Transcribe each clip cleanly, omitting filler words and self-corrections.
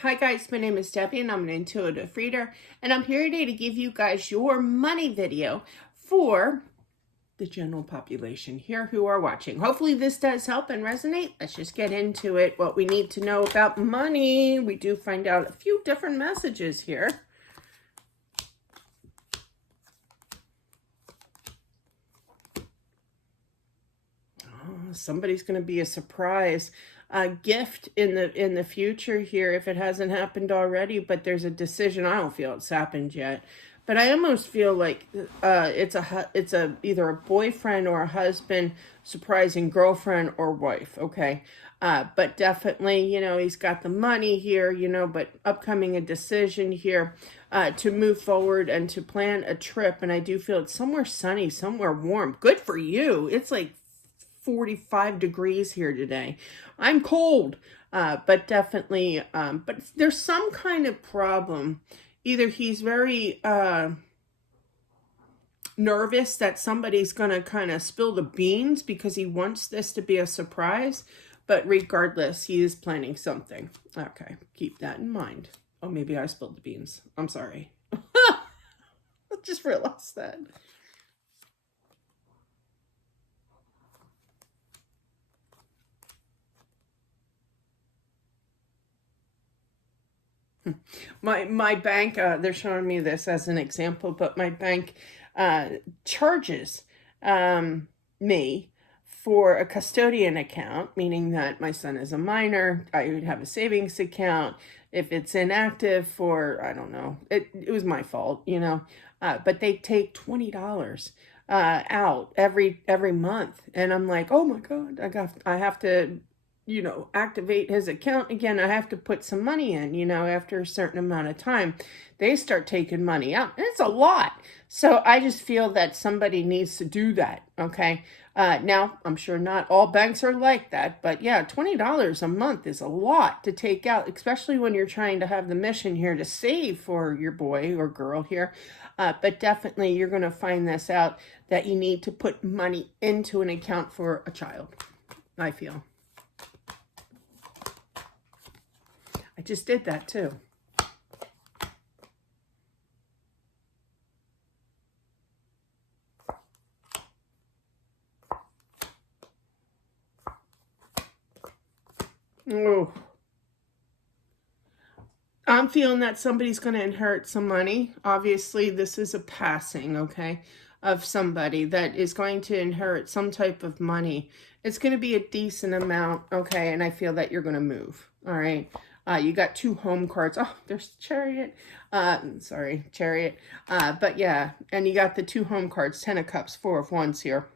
Hi guys, my name is Debbie and I'm an intuitive reader, and I'm here today to give you guys your money video for the general population here who are watching. Hopefully this does help and resonate. Let's just get into it. What we need to know about money. We do find out a few different messages here. Somebody's going to be a surprise gift in the future here if it hasn't happened already, but there's a decision. I don't feel it's happened yet, but I almost feel like it's either a boyfriend or a husband surprising girlfriend or wife. Okay. But definitely, he's got the money here, but upcoming a decision here to move forward and to plan a trip. And I do feel it's somewhere sunny, somewhere warm. Good for you. It's like 45 degrees here today. I'm cold, but definitely, but there's some kind of problem. Either he's very nervous that somebody's going to kind of spill the beans because he wants this to be a surprise, but regardless, he is planning something. Okay, keep that in mind. Oh, maybe I spilled the beans. I'm sorry. I just realized that. My bank, they're showing me this as an example, but my bank charges me for a custodian account, meaning that my son is a minor. I would have a savings account. If it's inactive for, I don't know, it was my fault, but they take $20 out every month. And I'm like, oh my God, I have to activate his account again. I have to put some money in, after a certain amount of time. They start taking money out, and it's a lot. So I just feel that somebody needs to do that, okay? Now, I'm sure not all banks are like that, but yeah, $20 a month is a lot to take out, especially when you're trying to have the mission here to save for your boy or girl here. But definitely you're going to find this out that you need to put money into an account for a child, I feel. I just did that too. Oh. I'm feeling that somebody's going to inherit some money. Obviously, this is a passing, okay, of somebody that is going to inherit some type of money. It's going to be a decent amount, okay, and I feel that you're going to move, all right? You got 2 home cards. Oh, there's Chariot. Sorry, Chariot. But yeah, and you got the 2 home cards, 10 of Cups, 4 of Wands here.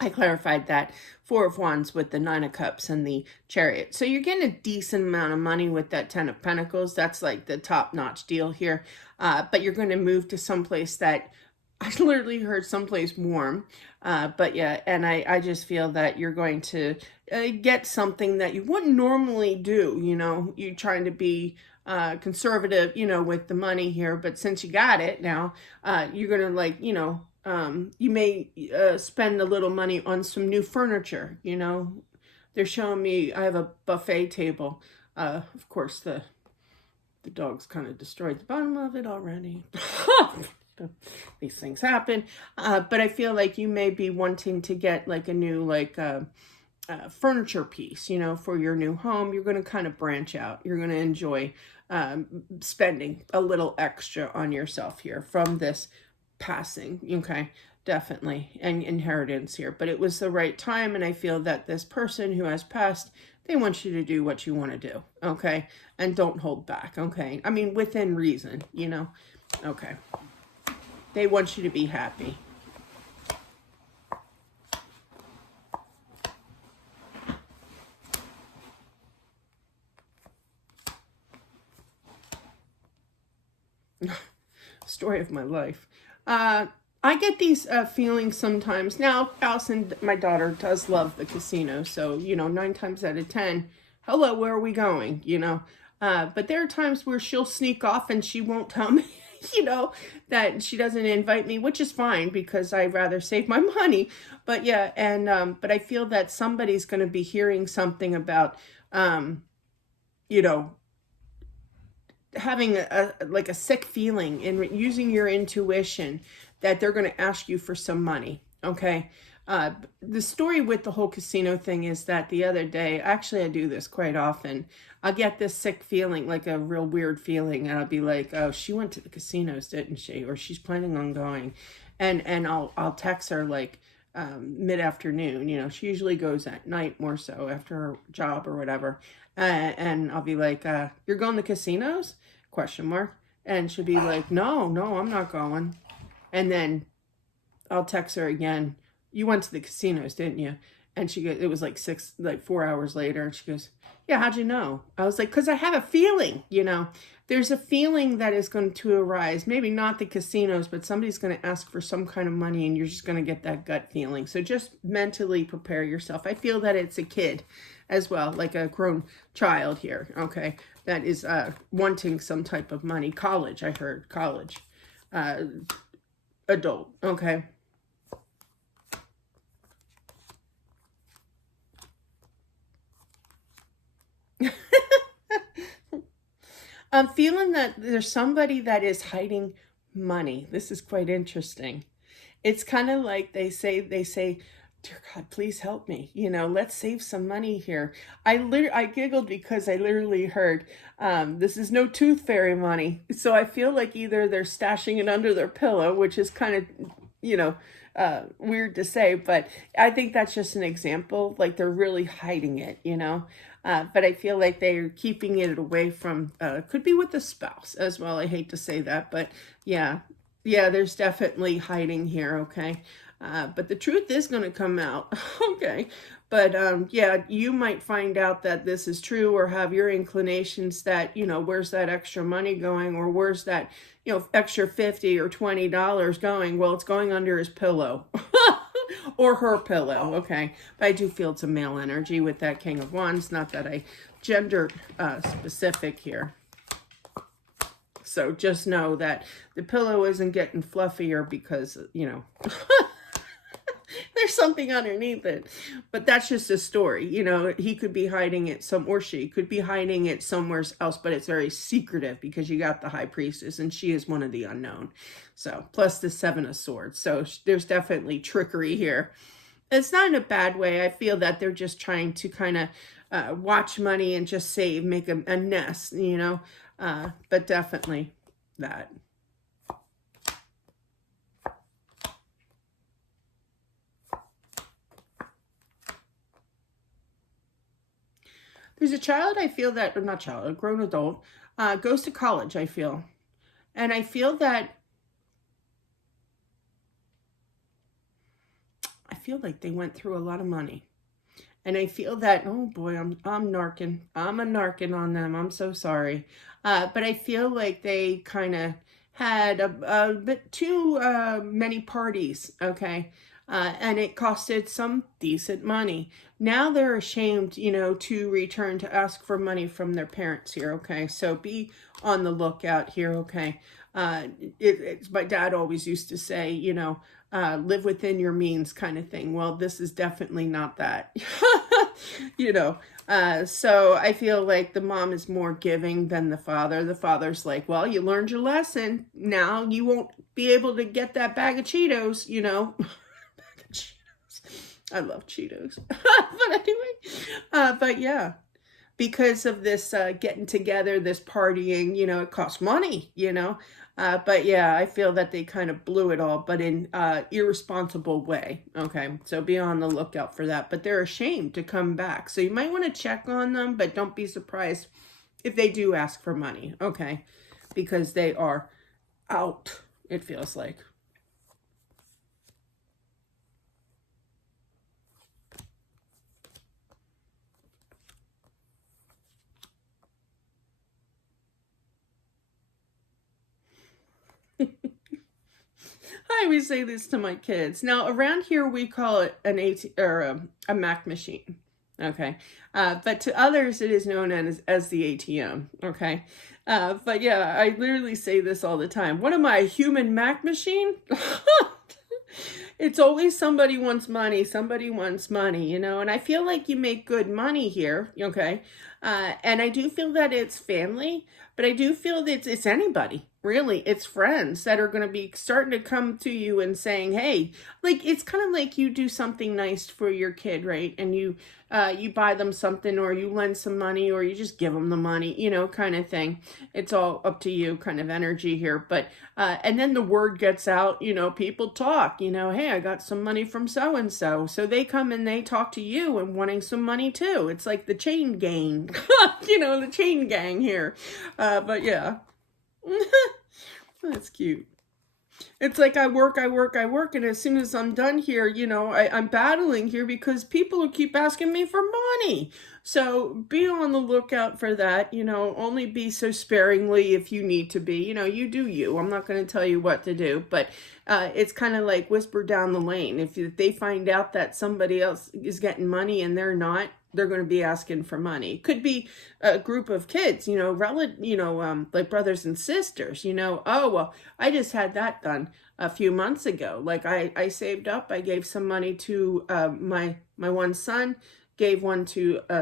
I clarified that 4 of Wands with the 9 of Cups and the Chariot. So you're getting a decent amount of money with that 10 of Pentacles. That's like the top-notch deal here. But you're going to move to someplace that, I literally heard someplace warm. But yeah, and I just feel that you're going to get something that you wouldn't normally do. You're trying to be conservative, with the money here. But since you got it now, you're going to you may spend a little money on some new furniture, They're showing me, I have a buffet table. Of course, the dog's kind of destroyed the bottom of it already. These things happen. But I feel like you may be wanting to get like a new, furniture piece, for your new home. You're going to kind of branch out. You're going to enjoy spending a little extra on yourself here from this passing, okay, definitely, and inheritance here. But it was the right time, and I feel that this person who has passed, they want you to do what you want to do, okay, and don't hold back, okay, I mean within reason, okay, they want you to be happy. Story of my life. I get these feelings sometimes. Now, Allison, my daughter, does love the casino. So, 9 times out of 10, hello, where are we going? But there are times where she'll sneak off and she won't tell me, that she doesn't invite me, which is fine because I'd rather save my money. But yeah, and but I feel that somebody's going to be hearing something about, having like a sick feeling and using your intuition that they're going to ask you for some money. Okay. The story with the whole casino thing is that the other day, actually I do this quite often, I'll get this sick feeling, like a real weird feeling, and I'll be like, oh, she went to the casinos, didn't she? Or she's planning on going. And I'll text her like mid-afternoon. You know, she usually goes at night more so after her job or whatever. And I'll be like, you're going to casinos? Question mark. And she'll be like, no, I'm not going. And then I'll text her again. You went to the casinos, didn't you? And she goes, it was like 4 hours later. And she goes, yeah, how'd you know? I was like, because I have a feeling, you know, there's a feeling that is going to arise. Maybe not the casinos, but somebody's going to ask for some kind of money and you're just going to get that gut feeling. So just mentally prepare yourself. I feel that it's a kid as well, like a grown child here, okay, that is wanting some type of money. College, I heard, college. Adult, okay. I'm feeling that there's somebody that is hiding money. This is quite interesting. It's kind of like they say, dear God, please help me. You know, let's save some money here. I giggled because I literally heard, this is no tooth fairy money. So I feel like either they're stashing it under their pillow, which is kind of, you know, weird to say, but I think that's just an example. Like they're really hiding it, you know. But I feel like they're keeping it away from, could be with the spouse as well. I hate to say that, but yeah, there's definitely hiding here, okay? But the truth is going to come out, okay? But yeah, you might find out that this is true or have your inclinations that, you know, where's that extra money going, or where's that, you know, extra $50 or $20 going? Well, it's going under his pillow. Or her pillow, okay? But I do feel it's a male energy with that King of Wands. Not that I gender specific here. So just know that the pillow isn't getting fluffier because, you know, there's something underneath it. But that's just a story. You know, he could be hiding it or she could be hiding it somewhere else, but it's very secretive because you got the High Priestess and she is one of the unknown. So, plus the Seven of Swords. So there's definitely trickery here. It's not in a bad way. I feel that they're just trying to kind of watch money and just save, make a nest, you know. But definitely that. There's a child, I feel that, or not child, a grown adult, goes to college, I feel. And I feel that, like they went through a lot of money. And I feel that, oh boy, I'm narking. I'm a narking on them. I'm so sorry. But I feel like they kind of had a bit too many parties, okay? And it costed some decent money. Now they're ashamed, you know, to return to ask for money from their parents here, okay? So be on the lookout here, okay? My dad always used to say, you know, live within your means kind of thing. Well, this is definitely not that, you know. So I feel like the mom is more giving than the father. The father's like, well, you learned your lesson. Now you won't be able to get that bag of Cheetos, you know. I love Cheetos. But anyway, but yeah, because of this getting together, this partying, you know, it costs money, you know. But yeah, I feel that they kind of blew it all, but in irresponsible way. Okay, so be on the lookout for that. But they're ashamed to come back. So you might want to check on them, but don't be surprised if they do ask for money, okay? Because they are out, it feels like. I always say this to my kids. Now, around here, we call it an a Mac machine, okay? But to others, it is known as the ATM, okay? But yeah, I literally say this all the time. What am I, a human Mac machine? It's always somebody wants money, you know? And I feel like you make good money here, okay? And I do feel that it's family, but I do feel that it's anybody. Really, it's friends that are going to be starting to come to you and saying, "Hey," like it's kind of like you do something nice for your kid, right? And you buy them something, or you lend some money, or you just give them the money, kind of thing. It's all up to you, kind of energy here. But and then the word gets out, people talk, "Hey, I got some money from so and so," so they come and they talk to you and wanting some money too. It's like the chain gang, the chain gang here. But yeah. That's cute. It's like I work, and as soon as I'm done here, I'm battling here because people keep asking me for money. So be on the lookout for that. Only be so sparingly if you need to be. You do you. I'm not going to tell you what to do, but it's kind of like whisper down the lane. If they find out that somebody else is getting money and they're not, they're going to be asking for money. Could be a group of kids, like brothers and sisters, oh, well, I just had that done a few months ago. Like I saved up, I gave some money to my one son, gave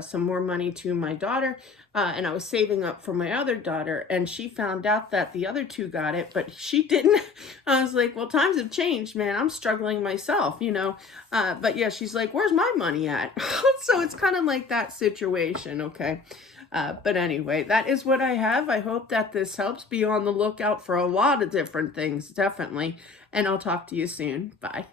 some more money to my daughter, and I was saving up for my other daughter, and she found out that the other two got it, but she didn't. I was like, well, times have changed, man. I'm struggling myself, but yeah, she's like, where's my money at? So it's kind of like that situation, okay? But anyway, that is what I have. I hope that this helps. Be on the lookout for a lot of different things, definitely. And I'll talk to you soon. Bye.